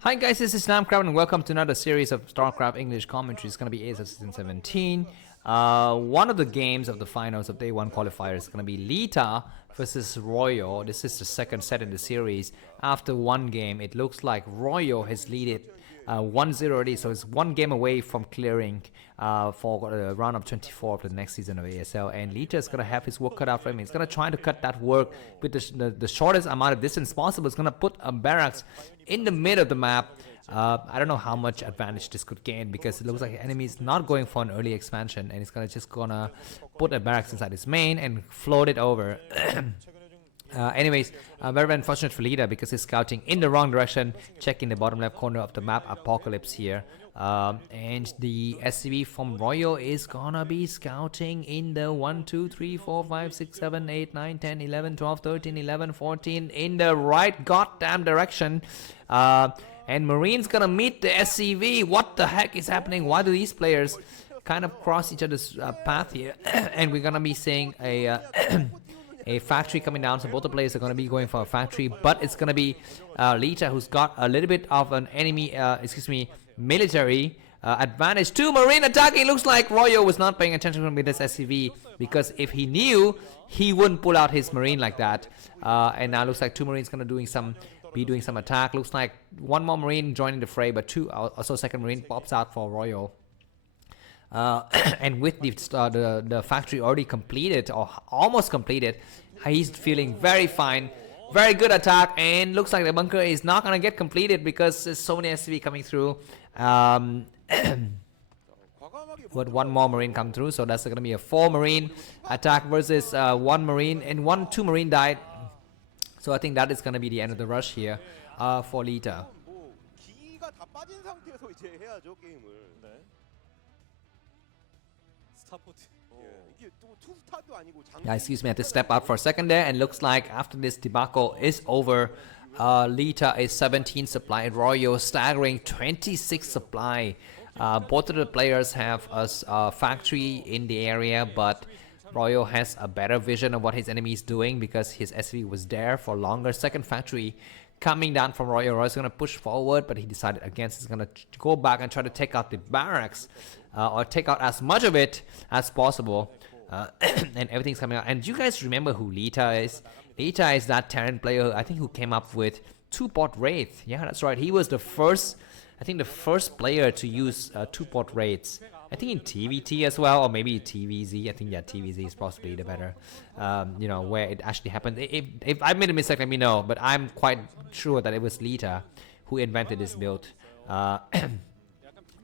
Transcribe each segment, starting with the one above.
Hi guys, this is Starcraft and welcome to another series of Starcraft English commentary. It's going to be ASL S17. One of the games of the finals of day 1 qualifier is going to be Leta versus Royo. This is the second set in the series. After one game, it looks like Royo has leaded 1-0 already, so it's one game away from clearing for the round of 24 of the next season of ASL. And Leta is going to have his work cut out for him. He's going to try to cut that work with the shortest amount of distance possible. He's going to put a barracks in the middle of the map. I don't know how much advantage this could gain because it looks like the enemy is not going for an early expansion, and he's gonna put a barracks inside his main and float it over. Anyways, very unfortunate for Leta because he's scouting in the wrong direction, checking the bottom left corner of the map. Apocalypse here. And the SCV from Royo is gonna be scouting in the 1, 2, 3, 4, 5, 6, 7, 8, 9, 10, 11, 12, 13, 11, 14 in the right goddamn direction. And Marine's gonna meet the SCV. What the heck is happening? Why do these players kind of cross each other's path here? And we're gonna be seeing a a factory coming down, so both the players are going to be going for a factory, but it's going to be Leta who's got a little bit of an enemy, military advantage to Marine attacking. Looks like Royo was not paying attention with this SCV because if he knew, he wouldn't pull out his Marine like that. And now looks like two Marines going to be doing some attack. Looks like one more Marine joining the fray, but also second Marine pops out for Royo. And with the factory already completed or almost completed, he's feeling very fine. Very good attack, and looks like the bunker is not gonna get completed because there's so many SCV coming through. With one more Marine come through, so that's gonna be a 4 Marine attack versus 1 Marine, and 2 Marine died. So I think that is gonna be the end of the rush here for Leta. Yeah, excuse me, I had to step out for a second there, and looks like after this debacle is over, Leta is 17 supply, Royo staggering 26 supply. Both of the players have a factory in the area, but Royo has a better vision of what his enemy is doing because his SV was there for longer. Second factory coming down from Royo. Royo's going to push forward, but he decided against. He's going to go back and try to take out the barracks, or take out as much of it as possible. And everything's coming out. And you guys remember who Leta is? Leta is that Terran player, I think, who came up with 2-port Wraith. Yeah, that's right. He was the first, I think, the first player to use 2-port Wraiths. I think in TvT as well, or maybe TvZ. I think, yeah, TvZ is possibly the better, where it actually happened. If I made a mistake, let me know. But I'm quite sure that it was Leta who invented this build.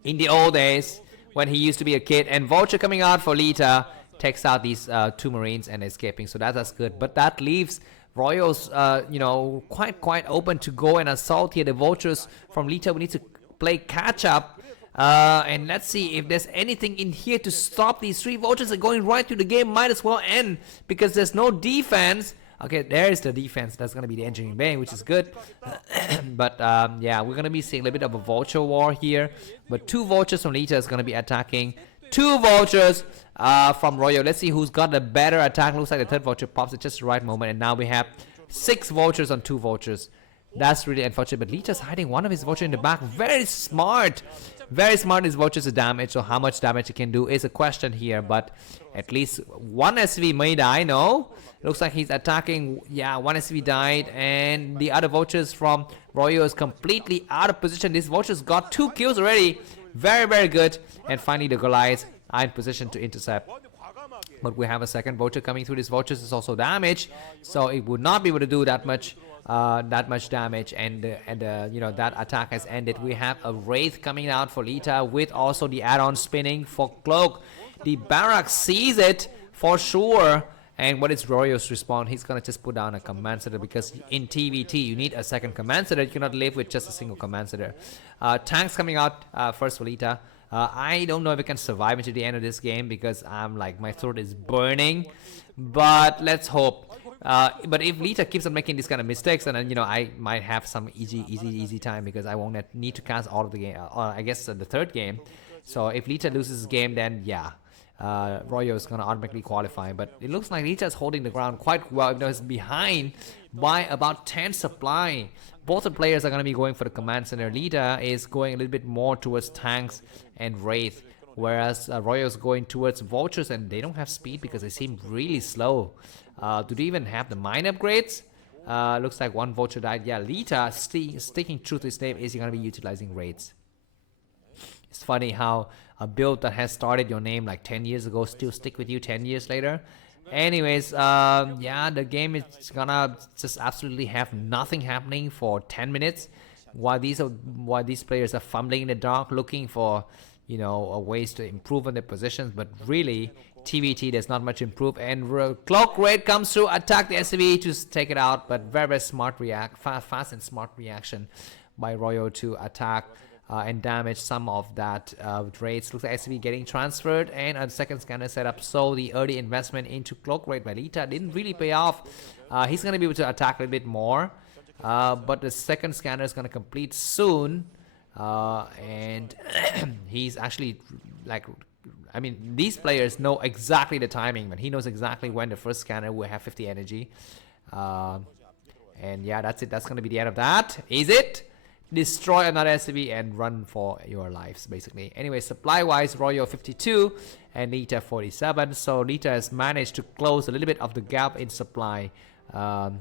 In the old days, when he used to be a kid. And Vulture coming out for Leta takes out these 2 Marines and escaping. So that's good. But that leaves Royals, quite open to go and assault here. The Vultures from Leta, we need to play catch up. And let's see if there's anything in here to stop these 3 Vultures are going right through the game. Might as well end because there's no defense. Okay, there's the defense. That's going to be the engineering bay, which is good. But yeah, we're going to be seeing a little bit of a Vulture war here. But 2 Vultures from Leta is going to be attacking 2 Vultures from Royo. Let's see who's got the better attack. Looks like the 3rd Vulture pops at just the right moment. And now we have 6 Vultures on 2 Vultures. That's really unfortunate. But Leta's hiding one of his Vultures in the back. Very smart. Very smart his Vultures to damage. So how much damage he can do is a question here. But at least 1 SV may die. No. Looks like he's attacking. Yeah, 1 SV died. And the other Vultures from Royo is completely out of position. This Vultures got 2 kills already. Very, very good. And finally the Goliaths are in position to intercept. But we have a second Vulture coming through. This Vultures is also damaged. So it would not be able to do that much damage. And that attack has ended. We have a Wraith coming out for Leta with also the add-on spinning for Cloak. The Barracks sees it for sure. And what is Royo's response? He's going to just put down a command center because in TvT you need a second command center. You cannot live with just a single command center. Tanks coming out first for Leta. I don't know if I can survive into the end of this game because I'm like, my throat is burning. But let's hope. But if Leta keeps on making these kind of mistakes, and then I might have some easy time because I won't need to cast all of the game. I guess the 3rd game. So if Leta loses this game, then yeah. Royo is gonna automatically qualify. But it looks like Leta is holding the ground quite well, even though it's behind by about 10 supply. Both the players are gonna be going for the command center. Leta is going a little bit more towards tanks and Wraith, whereas Royo is going towards vultures, and they don't have speed because they seem really slow. Do they even have the mine upgrades? Looks like one vulture died. Yeah, Leta, sticking true to his name, is going to be utilizing raids. It's funny how a build that has started your name like 10 years ago still stick with you 10 years later. Anyways, yeah, the game is gonna just absolutely have nothing happening for 10 minutes while these players are fumbling in the dark looking for, you know, ways to improve on their positions. But really, TvT, there's not much improve, and Cloak Raid comes through, attack the SCV to take it out. But very smart fast and smart reaction by Royo to attack and damage some of that raids. Looks like SCV getting transferred, and a second scanner set up. So the early investment into Cloak Raid by Leta didn't really pay off. He's going to be able to attack a little bit more, but the second scanner is going to complete soon. And he's actually like, I mean, these players know exactly the timing, but he knows exactly when the first scanner will have 50 energy. And yeah, that's it. That's going to be the end of that. Is it? Destroy another SCV and run for your lives, basically. Anyway, supply-wise, Royo 52 and Leta 47. So Leta has managed to close a little bit of the gap in supply. And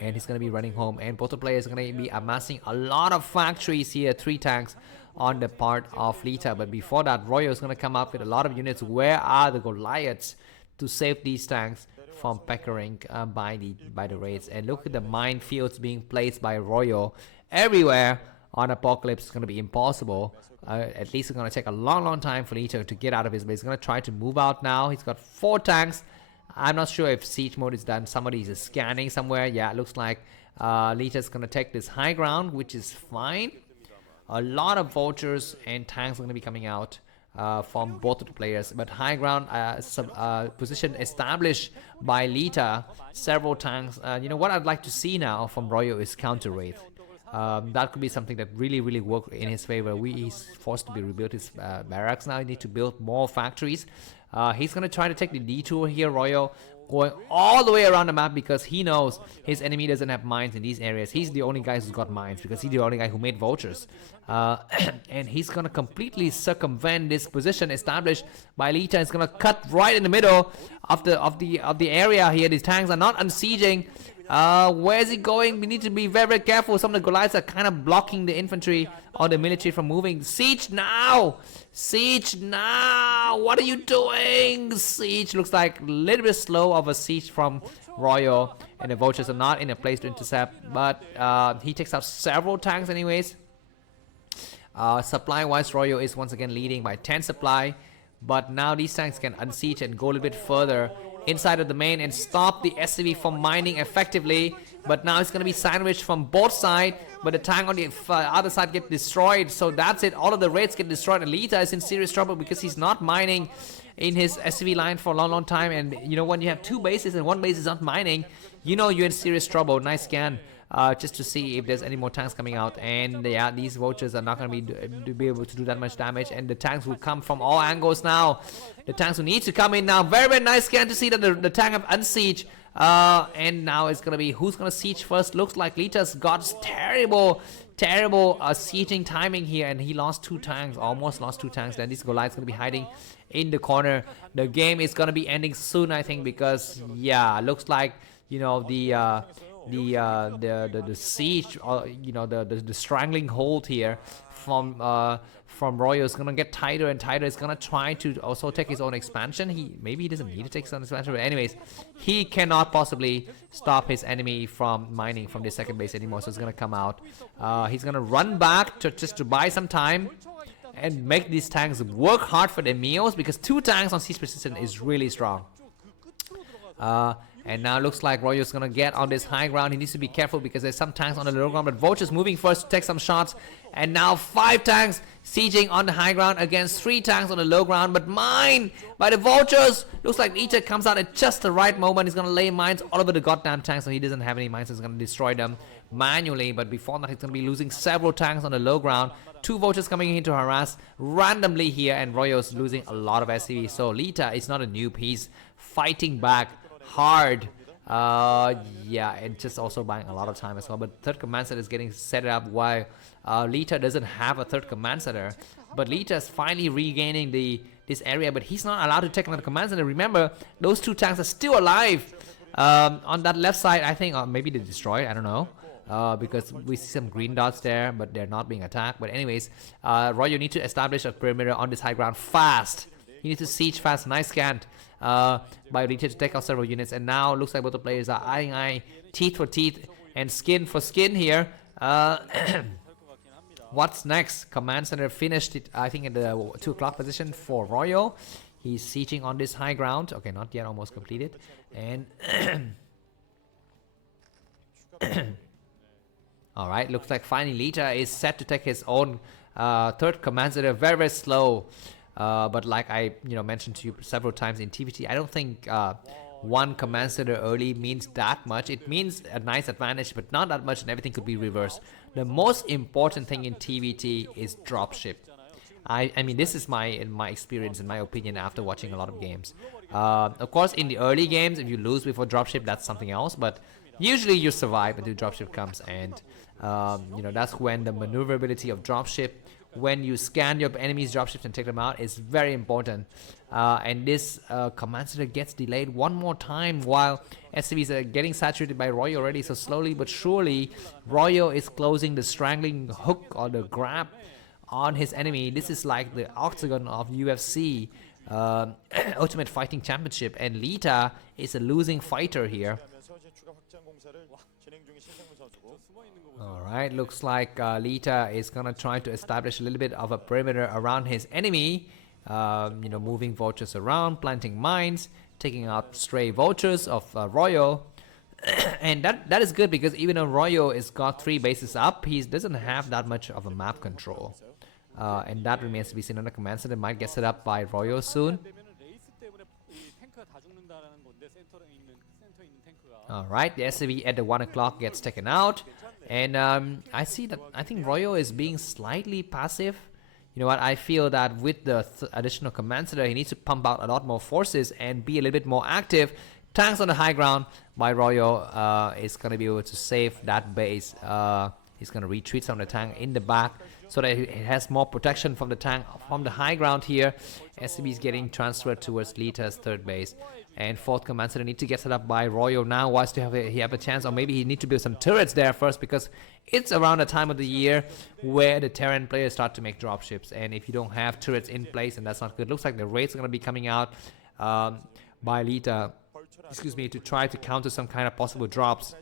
he's going to be running home, and both the players are going to be amassing a lot of factories here. 3 tanks on the part of Leta, but before that, Royo is going to come up with a lot of units. Where are the Goliaths to save these tanks from peckering by the raids? And look at the minefields being placed by Royo everywhere. On Apocalypse, it's going to be impossible. At least it's going to take a long time for Leta to get out of his base. He's going to try to move out now. He's got 4 tanks. I'm not sure if siege mode is done. Somebody is scanning somewhere. Yeah, it looks like Leta's going to take this high ground, which is fine. A lot of vultures and tanks are going to be coming out from both of the players. But high ground position established by Leta. Several tanks. You know what I'd like to see now from Royo is counter Wraith. That could be something that really work in his favor. He's forced to rebuild his barracks now. He needs to build more factories. He's going to try to take the detour here, Royo, going all the way around the map because he knows his enemy doesn't have mines in these areas. He's the only guy who's got mines because he's the only guy who made vultures. And he's going to completely circumvent this position established by Leta. It's going to cut right in the middle of the area here. These tanks are not unsieging. Where is he going? We need to be very careful. Some of the Goliaths are kind of blocking the infantry or the military from moving. Siege now! Siege now! What are you doing? Siege looks like a little bit slow of a siege from Royo, and the vultures are not in a place to intercept, but he takes out several tanks anyways. Supply wise, Royo is once again leading by 10 supply, but now these tanks can unsiege and go a little bit further inside of the main and stop the SCV from mining effectively. But now it's going to be sandwiched from both sides, but the tank on the other side get destroyed. So that's it. All of the raids get destroyed, and Leta is in serious trouble because he's not mining in his SCV line for a long time. And you know, when you have 2 bases and 1 base is not mining, you know you're in serious trouble. Nice scan just to see if there's any more tanks coming out. And yeah, these vultures are not going to be able to do that much damage, and the tanks will come from all angles now. The tanks will need to come in now. Very nice scan to see that the tank have unsieged. And now it's gonna be who's gonna siege first. Looks like Leta's got terrible sieging timing here, and he lost 2 tanks, almost lost 2 tanks. Then this Goliath's gonna be hiding in the corner. The game is gonna be ending soon, I think, because yeah, looks like, you know, the siege, or you know, the strangling hold here from Royo is gonna get tighter and tighter. He's gonna try to also take his own expansion. Maybe he doesn't need to take his own expansion, but anyways, he cannot possibly stop his enemy from mining from the second base anymore. So he's gonna come out. He's gonna run back just to buy some time and make these tanks work hard for their meals, because 2 tanks on siege position is really strong. And now looks like Royo's gonna get on this high ground. He needs to be careful because there's some tanks on the low ground, but Vulture's moving first to take some shots. And now 5 tanks sieging on the high ground against 3 tanks on the low ground, but mine by the Vultures. Looks like Leta comes out at just the right moment. He's gonna lay mines all over the goddamn tanks, so he doesn't have any mines, so he's gonna destroy them manually. But before that, he's gonna be losing several tanks on the low ground. 2 Vultures coming in to harass randomly here, and Royo's losing a lot of SCV. So Leta is not a noob. He's fighting back hard. Yeah, and just also buying a lot of time as well. But third command center is getting set up while Leta doesn't have a third command center. But Leta's finally regaining this area, but he's not allowed to take another command center. Remember, those 2 tanks are still alive. On that left side, I think, or maybe they destroyed, I don't know. Because we see some green dots there, but they're not being attacked. But anyways, Royo need to establish a perimeter on this high ground fast. He needs to siege fast. Nice scan by Leta to take out several units. And now looks like both the players are eyeing eye, teeth for teeth, and skin for skin here. What's next? Command center finished it, I think, at the 2 o'clock position for Royo. He's sieging on this high ground. Okay, not yet, almost completed. And all right, looks like finally Leta is set to take his own third command center. Very, very slow. But like I mentioned to you several times in TvT, I don't think 1 command center early means that much. It means a nice advantage, but not that much, and everything could be reversed. The most important thing in TvT is dropship. I mean, this is my experience, in my opinion, after watching a lot of games. Of course, in the early games, if you lose before dropship, that's something else. But usually you survive until dropship comes, and that's when the maneuverability of dropship, when you scan your enemies' dropships and take them out, is very important. And this command center gets delayed one more time while SCVs are getting saturated by Royo already. So slowly but surely, Royo is closing the strangling hook or the grab on his enemy. This is like the octagon of UFC, Ultimate Fighting Championship, and Leta is a losing fighter here. Alright, looks like Leta is gonna try to establish a little bit of a perimeter around his enemy. Moving vultures around, planting mines, taking out stray vultures of Royo. And that is good, because even though Royo has got 3 bases up, he doesn't have that much of a map control. And that remains to be seen. On the command center might get set up by Royo soon. Alright, the SCV at the 1 o'clock gets taken out. And I think Royo is being slightly passive. You know what, I feel that with the additional command center, he needs to pump out a lot more forces and be a little bit more active. Tanks on the high ground by Royo is going to be able to save that base. He's going to retreat some of the tank in the back so that it has more protection from the tank from the high ground here. SCB is getting transferred towards Leta's third base. And 4th command center need to get set up by Royo now. Whilst he have a chance, or maybe he need to build some turrets there first, because it's around the time of the year where the Terran players start to make dropships. And if you don't have turrets in place, and that's not good. Looks like the raids are going to be coming out by Leta, to try to counter some kind of possible drops.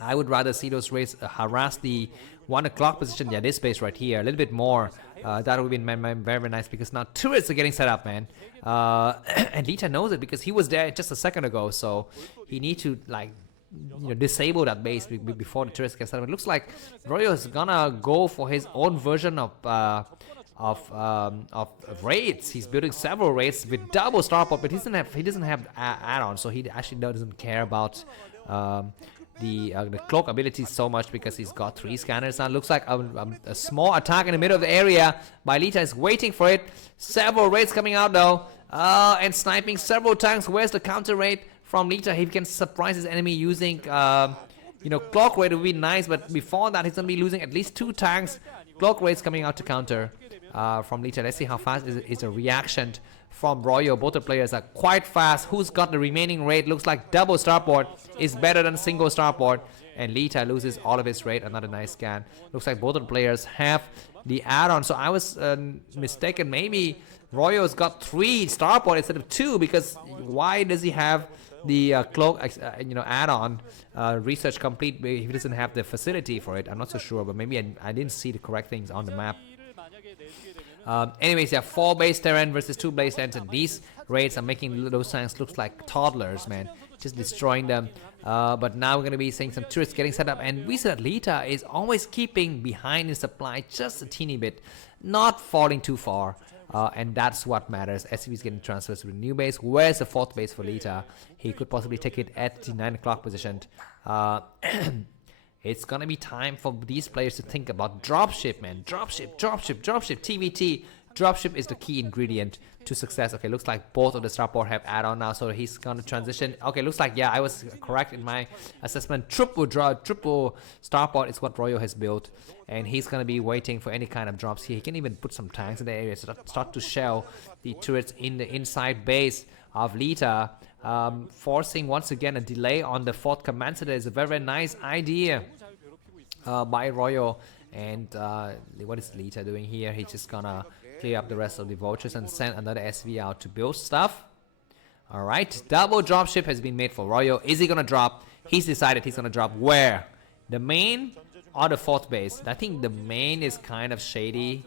I would rather see those raids harass the 1 o'clock position. Yeah, this base right here, a little bit more. That would be very, very nice, because now turrets are getting set up, man. And Leta knows it because he was there just a second ago. So he needs to disable that base before the turrets get set up. It looks like Royo is gonna go for his own version of raids. He's building several raids with double starport, but he doesn't have add-on, so he actually doesn't care about the cloak ability so much, because he's got 3 scanners now. Looks like a small attack in the middle of the area by Leta is waiting for it. Several raids coming out though, and sniping several tanks. Where's the counter raid from Leta? He can surprise his enemy using cloak raid would be nice, but before that he's gonna be losing at least 2 tanks. Cloak raids coming out to counter from Leta. Let's see how fast is a reaction from Royo. Both the players are quite fast. Who's got the remaining raid? Looks like double starport is better than single starport, and Leta loses all of his raid. Another nice scan. Looks like both of the players have the add-on, so I was mistaken. Maybe Royo's got 3 starport instead of 2, because why does he have the cloak add-on research complete if he doesn't have the facility for it? I'm not so sure, but maybe I didn't see the correct things on the map. Anyways, yeah, 4 base Terran versus 2 base Terrans, and these raids are making those tanks look like toddlers, man. just destroying them. But now we're going to be seeing some turrets getting set up, and we said Leta is always keeping behind in supply just a teeny bit, not falling too far. And that's what matters. SCV is getting transfers to the new base. Where's the 4th base for Leta? He could possibly take it at the 9 o'clock position. It's gonna be time for these players to think about dropship, man. Dropship, TvT. Dropship is the key ingredient to success. Okay, looks like both of the starport have add-on now, so he's gonna transition. Okay, looks like, yeah, I was correct in my assessment. Triple starport is what Royo has built, and he's gonna be waiting for any kind of drops here. He can even put some tanks in the area, start to shell the turrets in the inside base of Leta, forcing once again a delay on the 4th command center. Is a very, very nice idea by Royo. And what is Leta doing here? He's just gonna clear up the rest of the vultures and send another SV out to build stuff. Alright, double dropship has been made for Royo. Is he gonna drop? He's decided he's gonna drop where? The main or the 4th base? I think the main is kind of shady.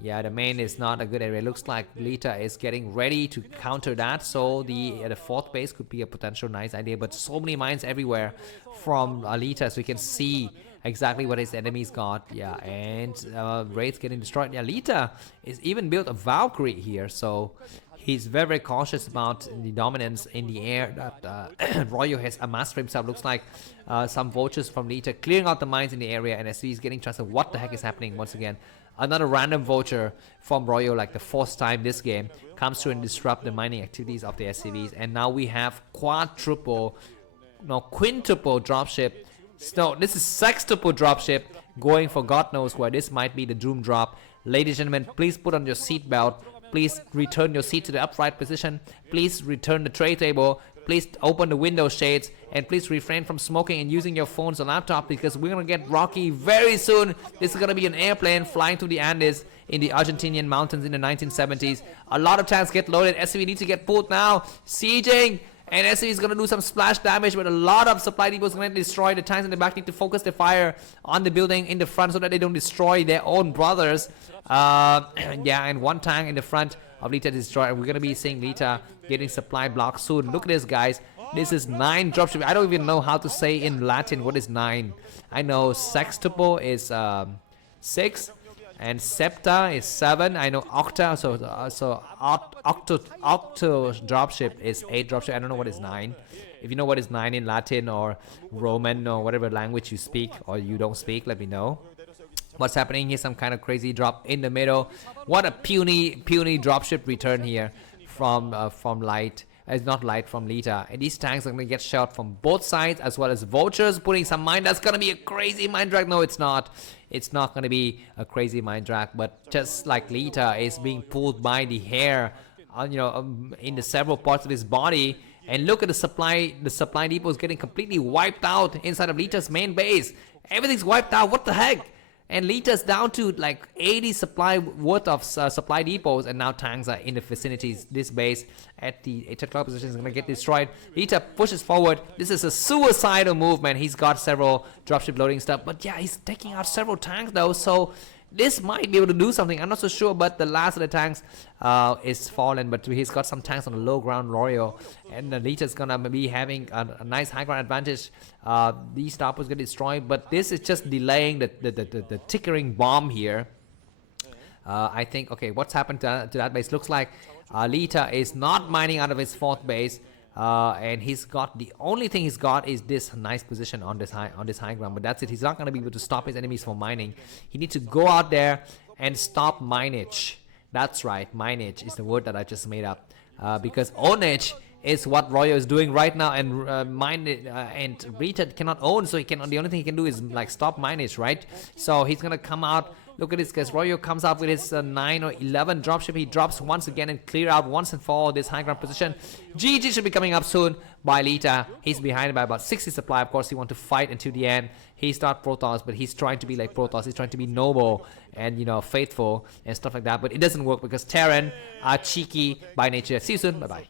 Yeah, the main is not a good area. Looks like Leta is getting ready to counter that, so the 4th base could be a potential nice idea. But so many mines everywhere from Leta, so you can see exactly what his enemies got. Yeah, and Wraith's getting destroyed. Yeah, Leta is even built a Valkyrie here, so he's very, very cautious about the dominance in the air that Royo has amassed for himself. Looks like some vultures from Leta clearing out the mines in the area, and as he's getting transferred, what the heck is happening once again? Another random vulture from Royo, like the 4th time this game, comes through and disrupt the mining activities of the SCVs. And now we have quintuple dropship. So this is sextuple dropship going for God knows where. This might be the doom drop. Ladies and gentlemen, please put on your seatbelt. Please return your seat to the upright position. Please return the tray table. Please open the window shades, and please refrain from smoking and using your phones or laptop, because we're gonna get rocky very soon. This is gonna be an airplane flying through the Andes in the Argentinian mountains in the 1970s. A lot of tanks get loaded. SCV needs to get pulled now. Sieging, and SCV is gonna do some splash damage, but a lot of supply depots gonna destroy. The tanks in the back need to focus their fire on the building in the front so that they don't destroy their own brothers. Yeah, and one tank in the front of Leta destroyed. We're gonna be seeing Leta getting supply blocked soon. Look at this, guys. This is 9 dropship. I don't even know how to say in Latin what is 9. I know sextuple is 6, and septa is 7. I know octa, so octo dropship is 8 dropship. I don't know what is 9. If you know what is 9 in Latin or Roman or whatever language you speak or you don't speak, let me know. What's happening here? Some kind of crazy drop in the middle. What a puny dropship return here from Light. It's not Light, from Leta. And these tanks are gonna get shot from both sides, as well as vultures putting some mine. That's gonna be a crazy mine drag. No, it's not. It's not gonna be a crazy mine drag. But just like Leta is being pulled by the hair, in the several parts of his body. And look at the supply depot is getting completely wiped out inside of Leta's main base. Everything's wiped out. What the heck? And Leta's down to like 80 supply worth of supply depots, and now tanks are in the vicinities. This base at the 8 o'clock position is going to get destroyed. Leta pushes forward. This is a suicidal movement. He's got several dropship loading stuff, but yeah, he's taking out several tanks though, so this might be able to do something. I'm not so sure, but the last of the tanks is fallen, but he's got some tanks on the low ground Royal, and Leta's gonna be having a nice high ground advantage. These starports get destroyed, but this is just delaying the tickering bomb here. I think, okay, what's happened to that base? Looks like Leta is not mining out of his 4th base. And he's got, the only thing he's got is this nice position on this high ground, but that's it. He's not going to be able to stop his enemies from mining. He needs to go out there and stop mineage. That's right, mineage is the word that I just made up, because ownage is what Royo is doing right now, and and Leta cannot own, so the only thing he can do is like stop mineage, right? So he's gonna come out. Look at this, guys. Royo comes out with his 9 or 11 dropship. He drops once again and clear out once and for all this high ground position. GG should be coming up soon by Leta. He's behind by about 60 supply. Of course, he wants to fight until the end. He's not Protoss, but he's trying to be like Protoss. He's trying to be noble and, faithful and stuff like that. But it doesn't work because Terran are cheeky by nature. See you soon. Bye-bye.